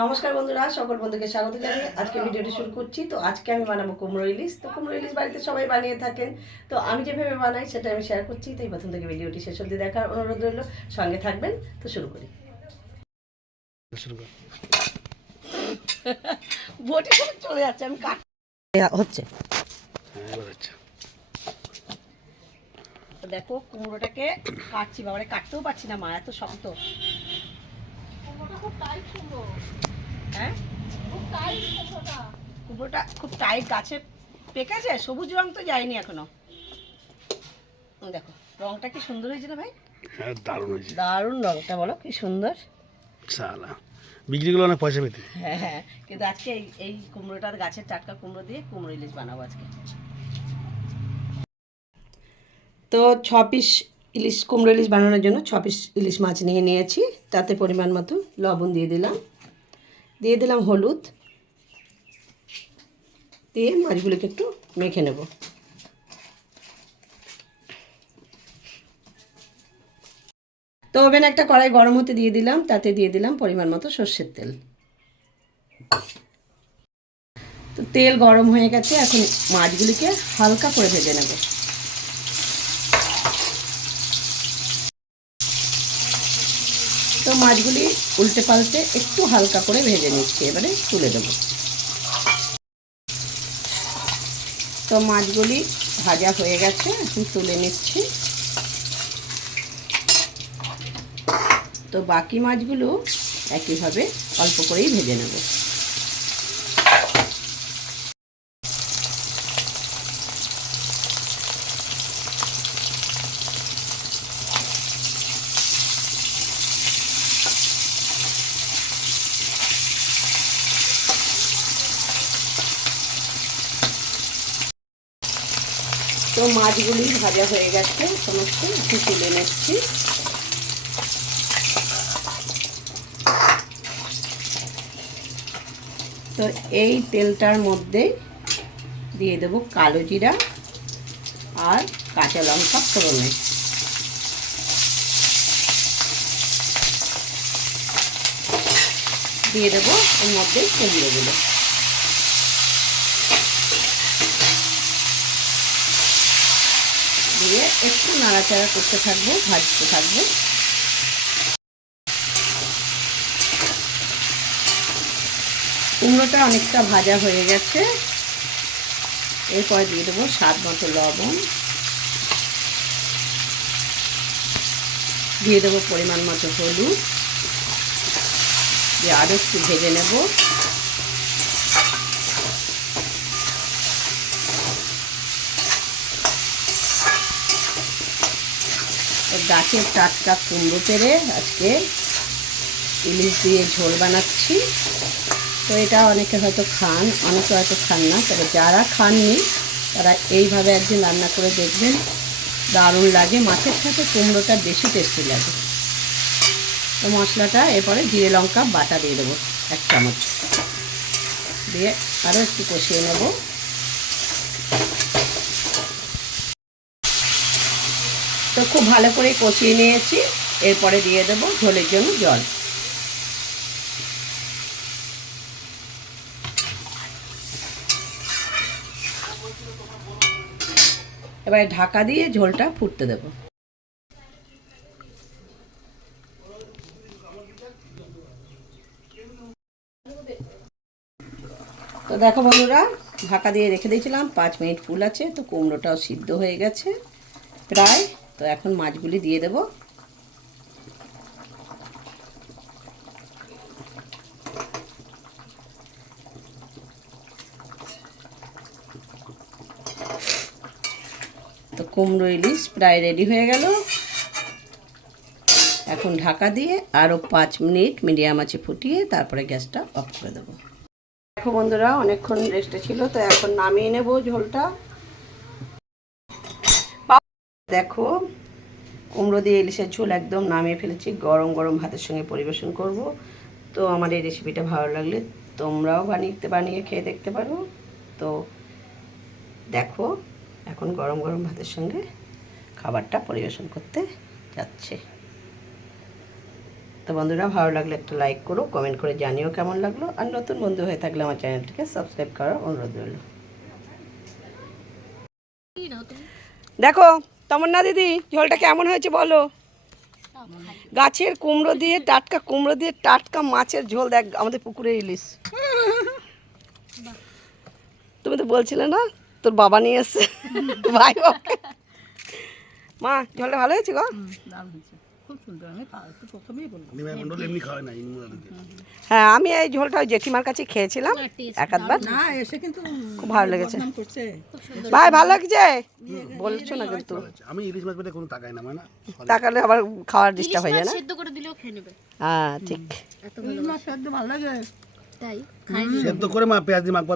নমস্কার বন্ধুরা, সকল বন্ধুকে স্বাগত জানিয়ে আজকে ভিডিওটি শুরু করছি। তো আজকে আমি বানাবো কুমড়ো ইলিশ। তো কুমড়ো ইলিশ বাড়িতে সবাই বানিয়ে থাকেন। তো আমি যেভাবে বানাই সেটা আমি শেয়ার করছি। তাই প্রথম থেকে ভিডিওটি শেষ অবধি দেখার অনুরোধ রইল। সঙ্গে থাকবেন। তো শুরু করি। বটি চলে যাচ্ছে, আমি কাট হচ্ছে। হ্যাঁ হচ্ছে। তো দেখো কুমড়োটাকে কাটছি বাবারে কাটতেও পারছি না মা এত শক্ত। হ্যাঁ? কুমড়োটা। খুব টাইট গাছে পেকেছে সবুজ রং তো যায়নি এখনও। দেখো রংটা কি সুন্দর হয়েছে না ভাই? হ্যাঁ দারুণ হয়েছে। দারুণ রংটা বলো কি সুন্দর। সালা বিক্রি অনেক পয়সা পেতে। হ্যাঁ হ্যাঁ কিন্তু আজকে এই এই কুমড়োটার গাছের টাটকা কুমড়ো দিয়ে কুমড়ো ইলিশ বানাবো আজকে। তো ছ পিস ইলিশ কুমড়ো ইলিশ বানানোর জন্য ছ পিস ইলিশ মাছ নিয়ে নিয়েছি। তাতে পরিমাণ মতো লবণ দিয়ে দিলাম। দিয়ে দিলাম হলুদ। দিয়ে মাছগুলোকে একটু মেখে নেব। তো ওভেন একটা কড়াই গরম হতে দিয়ে দিলাম। তাতে দিয়ে দিলাম পরিমাণ মতো সর্ষের তেল। তো তেল গরম হয়ে গেছে। এখন মাছগুলিকে হালকা করে ভেজে নেব। তো মাছগুলি উল্টে পাল্টে একটু হালকা করে ভেজে নিচ্ছি, এবারে তুলে দেবো। তো মাছগুলি ভাজা হয়ে গেছে, এখন তুলে নিচ্ছি। তো বাকি মাছগুলো একইভাবে অল্প করেই ভেজে নেব। তো মাছগুলি ভাজা হয়ে গেছে, সমস্ত একটু তুলে নিচ্ছি। তো এই তেলটার মধ্যে দিয়ে দেবো কালো জিরা আর কাঁচা লঙ্কা ফোড়নে। দিয়ে দেবো এর মধ্যে কুমড়োগুলো দিয়ে একটু নাড়াচাড়া করতে থাকব, ভাজতে থাকব। কুমড়োটা অনেকটা ভাজা হয়ে গেছে। এরপর দিয়ে দেবো স্বাদ মতো লবণ। দিয়ে দেবো পরিমাণ মতো হলুদ। দিয়ে আরও একটু ভেজে নেব। গাছের টাটকা কুমড়ো পেরে আজকে ইলিশ দিয়ে ঝোল বানাচ্ছি। তো এটা অনেকে হয়তো খান, অনেকে হয়তো খান না, তবে যারা খাননি, তারা এইভাবে একদিন রান্না করে দেখবেন। দারুণ লাগে, মাছের সাথে কুমড়োটা বেশি টেস্টি লাগে। তো মশলাটা এরপরে জিরে লঙ্কা, বাটা দিয়ে দেবো, এক চামচ। দিয়ে আরও একটু কষিয়ে নেব। তো খুব ভালো করে কষিয়ে নিয়েছি। এরপরে দিয়ে দেবো ঝোলের জন্য জল। এবার ঢাকা দিয়ে ঝোলটা ফুটতে দেব। তো দেখো বন্ধুরা, ঢাকা দিয়ে রেখে দিয়েছিলাম, পাঁচ মিনিট ফুল আছে, তো কুমড়োটাও সিদ্ধ হয়ে গেছে। প্রায় তো এখন মাছগুলি দিয়ে দেব। তো কুমড়ো ইলিশ প্রায় রেডি হয়ে গেল। এখন ঢাকা দিয়ে আরও পাঁচ মিনিট মিডিয়াম আছে ফুটিয়ে তারপরে গ্যাসটা অফ করে দেবো। দেখো বন্ধুরা, অনেকক্ষণ রেস্টে ছিল, তো এখন নামিয়ে নেব ঝোলটা। দেখো কুমড়ো দিয়ে ইলিশের ঝোল একদম নামিয়ে ফেলেছি গরম গরম ভাতের সঙ্গে পরিবেশন করব। তো আমার এই রেসিপিটা ভালো লাগলে তোমরাও বানিয়ে বানিয়ে খেয়ে দেখতে পারো। তো দেখো এখন গরম গরম ভাতের সঙ্গে খাবারটা পরিবেশন করতে যাচ্ছে। তো বন্ধুরা ভালো লাগলে একটা লাইক করো কমেন্ট করে জানিও কেমন লাগল। আর নতুন বন্ধু হয়ে থাকলে আমার চ্যানেলটিকে সাবস্ক্রাইব করার অনুরোধ রইল। দেখো তমন্না দিদি, ঝোলটা কেমন হয়েছে বলো? গাছের কুমড়ো দিয়ে টাটকা, কুমড়ো দিয়ে টাটকা মাছের ঝোল দেখ, আমাদের পুকুরে ইলিশ। তুমি তো বলছিলে না, তোর বাবা নিয়ে এসছে ভাই। মা, ঝোলটা ভালো হয়েছে গো? খুব সুন্দর আমি একটু প্রথমেই বলব। নিমাই মন্ডল এমনি খাওয়ায় না ইনমুরাদিকে হ্যাঁ আমি এই ঝোলটা ওই জেঠিমার কাছে খেয়েছিলাম এক আধবার না এসে কিন্তু খুব ভালো লেগেছে। ভাই ভালো লাগছে? বলছো না কিন্তু। আমি ইলিশ মাছ পেলে কোনো তাকাই না মানে তাকালে আবার খাওয়ার ডিস্টার্ব হয়ে যায় না? সেদ্ধ করে দিলেও খেয়ে নেবে। হ্যাঁ ঠিক। ইলিশ মাছ সেদ্ধ ভালো লাগে। তাই সেদ্ধ করে মা পেঁয়াজ দিয়ে মাখবো